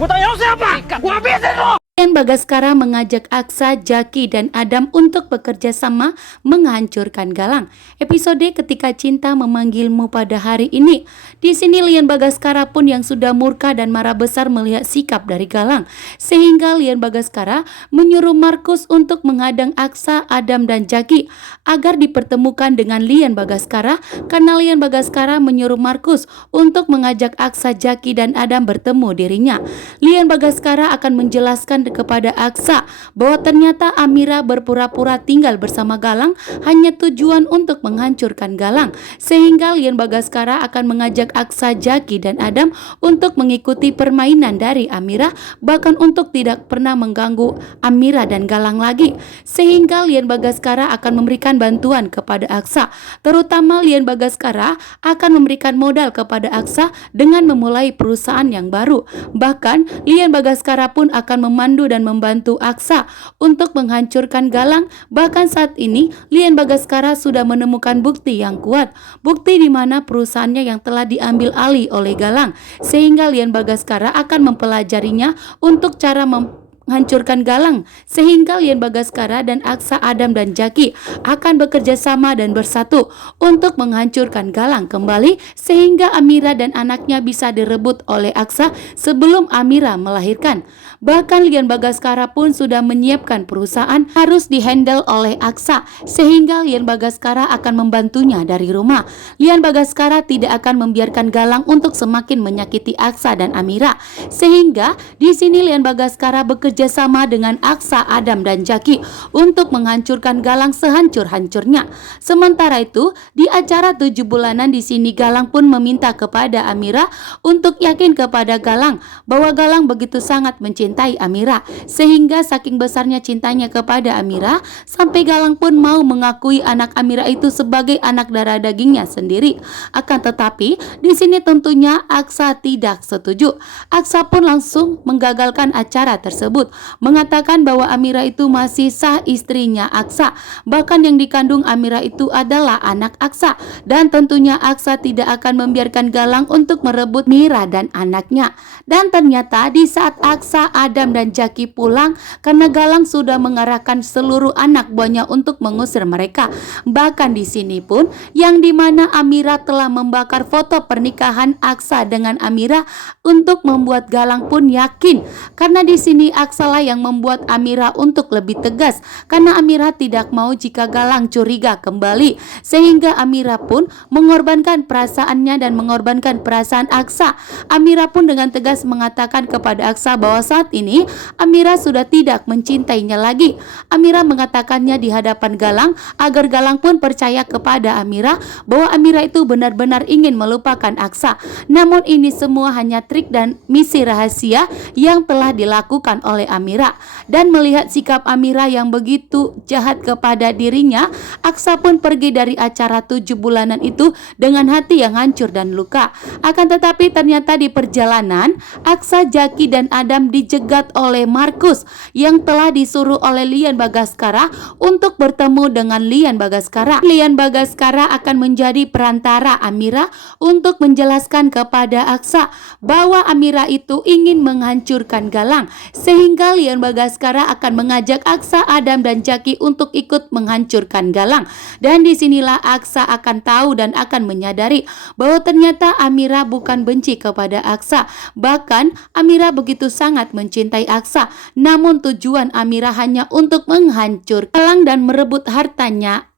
Gua tanya lu siapa? Gua habisin lu! Kemudian Bagaskara mengajak Aksa, Jaki, dan Adam untuk bekerja sama menghancurkan Galang. Episode Ketika Cinta Memanggilmu pada hari ini. Di sini Lian Bagaskara pun yang sudah murka dan marah besar melihat sikap dari Galang. Sehingga Lian Bagaskara menyuruh Markus untuk menghadang Aksa, Adam, dan Jaki agar dipertemukan dengan Lian Bagaskara karena Lian Bagaskara menyuruh Markus untuk mengajak Aksa, Jaki, dan Adam bertemu dirinya. Lian Bagaskara akan menjelaskan kepada Aksa bahwa ternyata Amira berpura-pura tinggal bersama Galang hanya tujuan untuk menghancurkan Galang, sehingga Lian Bagaskara akan mengajak Aksa, Jaki, dan Adam untuk mengikuti permainan dari Amira, bahkan untuk tidak pernah mengganggu Amira dan Galang lagi, sehingga Lian Bagaskara akan memberikan bantuan kepada Aksa. Terutama Lian Bagaskara akan memberikan modal kepada Aksa dengan memulai perusahaan yang baru. Bahkan Lian Bagaskara pun akan memandu dan membantu Aksa untuk menghancurkan Galang. Bahkan saat ini Lian Bagaskara sudah menemukan bukti yang kuat, bukti di mana perusahaannya yang telah diambil alih oleh Galang, sehingga Lian Bagaskara akan mempelajarinya untuk cara menghancurkan Galang, sehingga Lian Bagaskara dan Aksa, Adam, dan Jaki akan bekerja sama dan bersatu untuk menghancurkan Galang kembali, sehingga Amira dan anaknya bisa direbut oleh Aksa sebelum Amira melahirkan. Bahkan Lian Bagaskara pun sudah menyiapkan perusahaan harus dihandle oleh Aksa, sehingga Lian Bagaskara akan membantunya dari rumah. Lian Bagaskara tidak akan membiarkan Galang untuk semakin menyakiti Aksa dan Amira, sehingga di sini Lian Bagaskara bekerja sama dengan Aksa, Adam, dan Jaki untuk menghancurkan Galang sehancur-hancurnya. Sementara itu, di acara 7 bulanan di sini Galang pun meminta kepada Amira untuk yakin kepada Galang bahwa Galang begitu sangat mencintai Amira, sehingga saking besarnya cintanya kepada Amira sampai Galang pun mau mengakui anak Amira itu sebagai anak darah dagingnya sendiri. Akan tetapi di sini tentunya Aksa tidak setuju. Aksa pun langsung menggagalkan acara tersebut, mengatakan bahwa Amira itu masih sah istrinya Aksa, bahkan yang dikandung Amira itu adalah anak Aksa, dan tentunya Aksa tidak akan membiarkan Galang untuk merebut Mira dan anaknya. Dan ternyata di saat Aksa, Adam, dan Jaki pulang karena Galang sudah mengarahkan seluruh anak buahnya untuk mengusir mereka. Bahkan di sini pun yang dimana Amira telah membakar foto pernikahan Aksa dengan Amira untuk membuat Galang pun yakin, karena di sini Aksa lah yang membuat Amira untuk lebih tegas, karena Amira tidak mau jika Galang curiga kembali, sehingga Amira pun mengorbankan perasaannya dan mengorbankan perasaan Aksa. Amira pun dengan tegas mengatakan kepada Aksa bahwa saat ini Amira sudah tidak mencintainya lagi. Amira mengatakannya di hadapan Galang agar Galang pun percaya kepada Amira bahwa Amira itu benar-benar ingin melupakan Aksa. Namun ini semua hanya trik dan misi rahasia yang telah dilakukan oleh Amira. Dan melihat sikap Amira yang begitu jahat kepada dirinya, Aksa pun pergi dari acara 7 bulanan itu dengan hati yang hancur dan luka. Akan tetapi ternyata di perjalanan Aksa, Jaki, dan Adam dijegat oleh Markus yang telah disuruh oleh Lian Bagaskara untuk bertemu dengan Lian Bagaskara. Lian Bagaskara akan menjadi perantara Amira untuk menjelaskan kepada Aksa bahwa Amira itu ingin menghancurkan Galang, sehingga Lian Bagaskara akan mengajak Aksa, Adam, dan Jaki untuk ikut menghancurkan Galang. Dan disinilah Aksa akan tahu dan akan menyadari bahwa ternyata Amira bukan benci kepada Aksa, bahkan Amira begitu sangat mencintai Aksa, namun tujuan Amira hanya untuk menghancurkan Galang dan merebut hartanya